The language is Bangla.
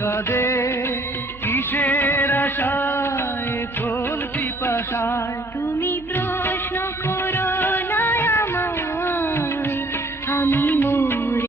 কাঁদে কিসের আশায় কোন পিপাসায়? তুমি প্রশ্ন করো